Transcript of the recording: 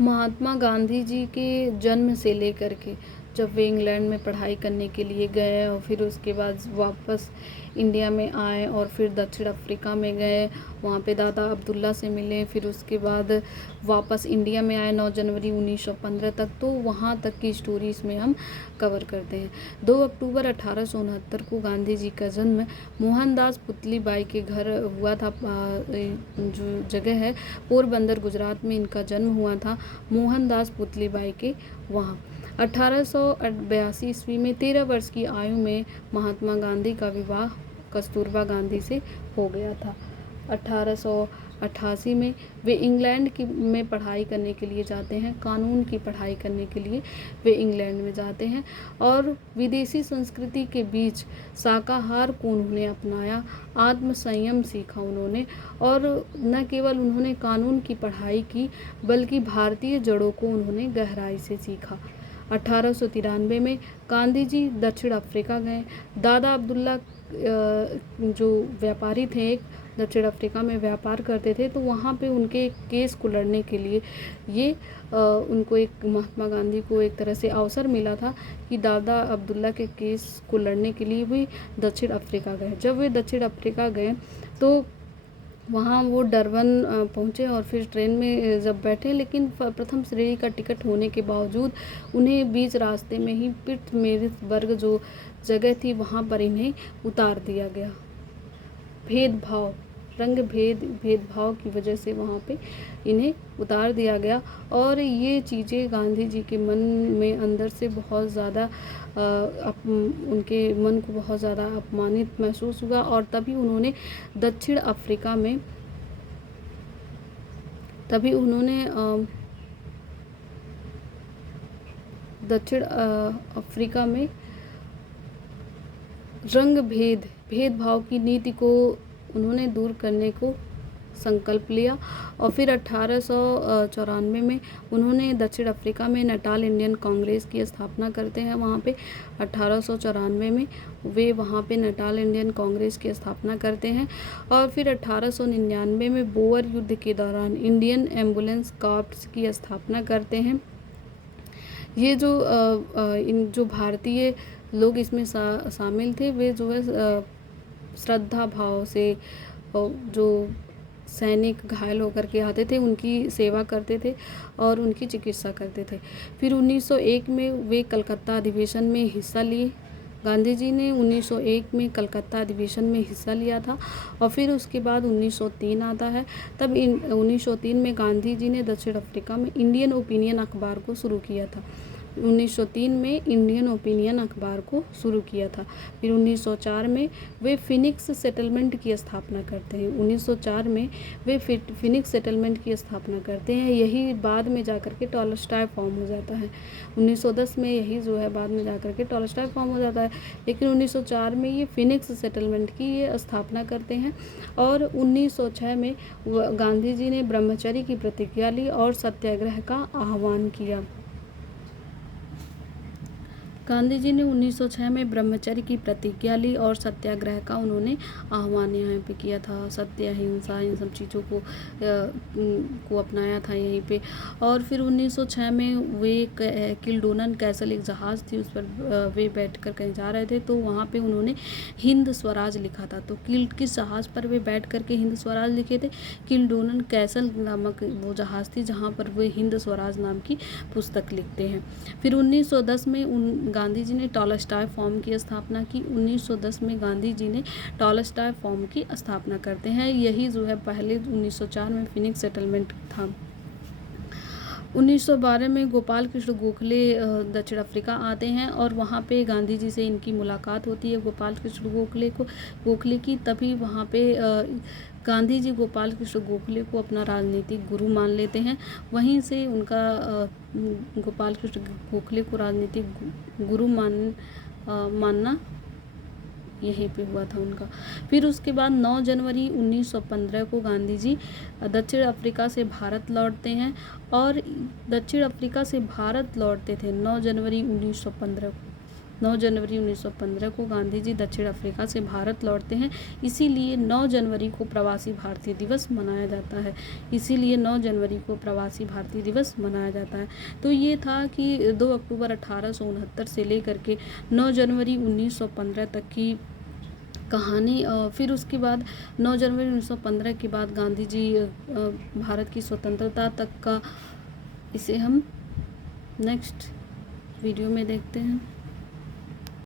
महात्मा गांधी जी के जन्म से लेकर के जब वे इंग्लैंड में पढ़ाई करने के लिए गए और फिर उसके बाद वापस इंडिया में आए और फिर दक्षिण अफ्रीका में गए, वहाँ पे दादा अब्दुल्ला से मिले, फिर उसके बाद वापस इंडिया में आए 9 जनवरी 1915 तक। तो वहाँ तक की स्टोरी इसमें हम कवर करते हैं। 2 अक्टूबर 1869 को गांधी जी का जन्म मोहनदास पुतलीबाई के घर हुआ था। जो जगह है पोरबंदर गुजरात में इनका जन्म हुआ था, मोहनदास पुतलीबाई के वहाँ। 1882 ईस्वी में 13 वर्ष की आयु में महात्मा गांधी का विवाह कस्तूरबा गांधी से हो गया था। 1888 में वे इंग्लैंड में पढ़ाई करने के लिए जाते हैं, कानून की पढ़ाई करने के लिए वे इंग्लैंड में जाते हैं और विदेशी संस्कृति के बीच शाकाहार को उन्होंने अपनाया, आत्म संयम सीखा उन्होंने, और न केवल उन्होंने कानून की पढ़ाई की बल्कि भारतीय जड़ों को उन्होंने गहराई से सीखा। 1893 में गांधी जी दक्षिण अफ्रीका गए। दादा अब्दुल्ला जो व्यापारी थे, एक दक्षिण अफ्रीका में व्यापार करते थे, तो वहाँ पे उनके केस को लड़ने के लिए ये उनको एक महात्मा गांधी को एक तरह से अवसर मिला था कि दादा अब्दुल्ला के केस को लड़ने के लिए भी दक्षिण अफ्रीका गए। जब वे दक्षिण अफ्रीका गए तो वहाँ वो डरबन पहुँचे और फिर ट्रेन में जब बैठे, लेकिन प्रथम श्रेणी का टिकट होने के बावजूद उन्हें बीच रास्ते में ही पिट्सबर्ग जो जगह थी वहाँ पर इन्हें उतार दिया गया। भेदभाव, भेदभाव की वजह से वहाँ पे इन्हें उतार दिया गया और ये चीज़ें गांधी जी के मन में अंदर से बहुत ज़्यादा उनके मन को बहुत ज़्यादा अपमानित महसूस हुआ और तभी उन्होंने दक्षिण अफ्रीका में भेदभाव की नीति को उन्होंने दूर करने को संकल्प लिया और फिर 1894 में उन्होंने दक्षिण अफ्रीका में नटाल इंडियन कांग्रेस की स्थापना करते हैं। वहाँ पे 1894 में वे वहाँ पे नटाल इंडियन कांग्रेस की स्थापना करते हैं और फिर 1899 में बोअर युद्ध के दौरान इंडियन एम्बुलेंस कॉर्प्स की स्थापना करते हैं। ये जो भारतीय लोग इसमें शामिल थे, वे जो है श्रद्धा भाव से जो सैनिक घायल होकर के आते थे उनकी सेवा करते थे और उनकी चिकित्सा करते थे। फिर 1901 में वे कलकत्ता अधिवेशन में हिस्सा लिए। गांधी जी ने 1901 में कलकत्ता अधिवेशन में हिस्सा लिया था और फिर उसके बाद 1903 आता है। तब 1903 में गांधी जी ने दक्षिण अफ्रीका में इंडियन ओपिनियन अखबार को शुरू किया था। 1903 में इंडियन ओपिनियन अखबार को शुरू किया था। फिर 1904 में वे फिनिक्स सेटलमेंट की स्थापना करते हैं। 1904 में वे फिनिक्स सेटलमेंट की स्थापना करते हैं। यही बाद में जाकर के टॉलस्टॉय फॉर्म हो जाता है। 1910 में यही जो है बाद में जाकर के टॉलस्टॉय फॉर्म हो जाता है, लेकिन 1904 में ये फिनिक्स सेटलमेंट की ये स्थापना करते हैं और 1906 में गांधी जी ने ब्रह्मचर्य की प्रतिज्ञा ली और सत्याग्रह का आह्वान किया। गांधी जी ने 1906 में ब्रह्मचर्य की प्रतिज्ञा ली और सत्याग्रह का उन्होंने आह्वान यहाँ पे किया था। सत्य, अहिंसा, इन सब चीज़ों को अपनाया था यहीं पे। और फिर 1906 में वे किल्डोनन कैसल एक जहाज़ थी, उस पर वे बैठकर कहीं जा रहे थे, तो वहाँ पे उन्होंने हिंद स्वराज लिखा था। तो किस जहाज़ पर वे बैठ करके हिंद स्वराज लिखे थे? किल्डोनन कैसल नामक वो जहाज़ थी जहाँ पर वे हिंद स्वराज नाम की पुस्तक लिखते हैं। फिर 1910 में गांधी जी ने टॉलस्टॉय फॉर्म की स्थापना की। 1910 में गांधी जी ने टॉलस्टॉय फॉर्म की स्थापना करते हैं। यही जो है पहले 1904 में फिनिक्स सेटलमेंट था। 1912 में गोपाल कृष्ण गोखले दक्षिण अफ्रीका आते हैं और वहाँ पे गांधी जी से इनकी मुलाकात होती है गोपाल कृष्ण गोखले की। तभी वहाँ पे गांधी जी गोपाल कृष्ण गोखले को अपना राजनीतिक गुरु मान लेते हैं। वहीं से उनका गोपाल कृष्ण गोखले को राजनीतिक गुरु मानना यहीं पे हुआ था उनका। फिर उसके बाद 9 जनवरी 1915 को गांधी जी दक्षिण अफ्रीका से भारत लौटते हैं और दक्षिण अफ्रीका से भारत लौटते थे 9 जनवरी 1915 को। 9 जनवरी 1915 को गांधी जी दक्षिण अफ्रीका से भारत लौटते हैं, इसीलिए 9 जनवरी को प्रवासी भारतीय दिवस मनाया जाता है। इसीलिए 9 जनवरी को प्रवासी भारतीय दिवस मनाया जाता है। तो ये था कि 2 अक्टूबर 1869 से लेकर के 9 जनवरी 1915 तक की कहानी। फिर उसके बाद 9 जनवरी 1915 के बाद गांधी जी भारत की स्वतंत्रता तक का, इसे हम नेक्स्ट वीडियो में देखते हैं।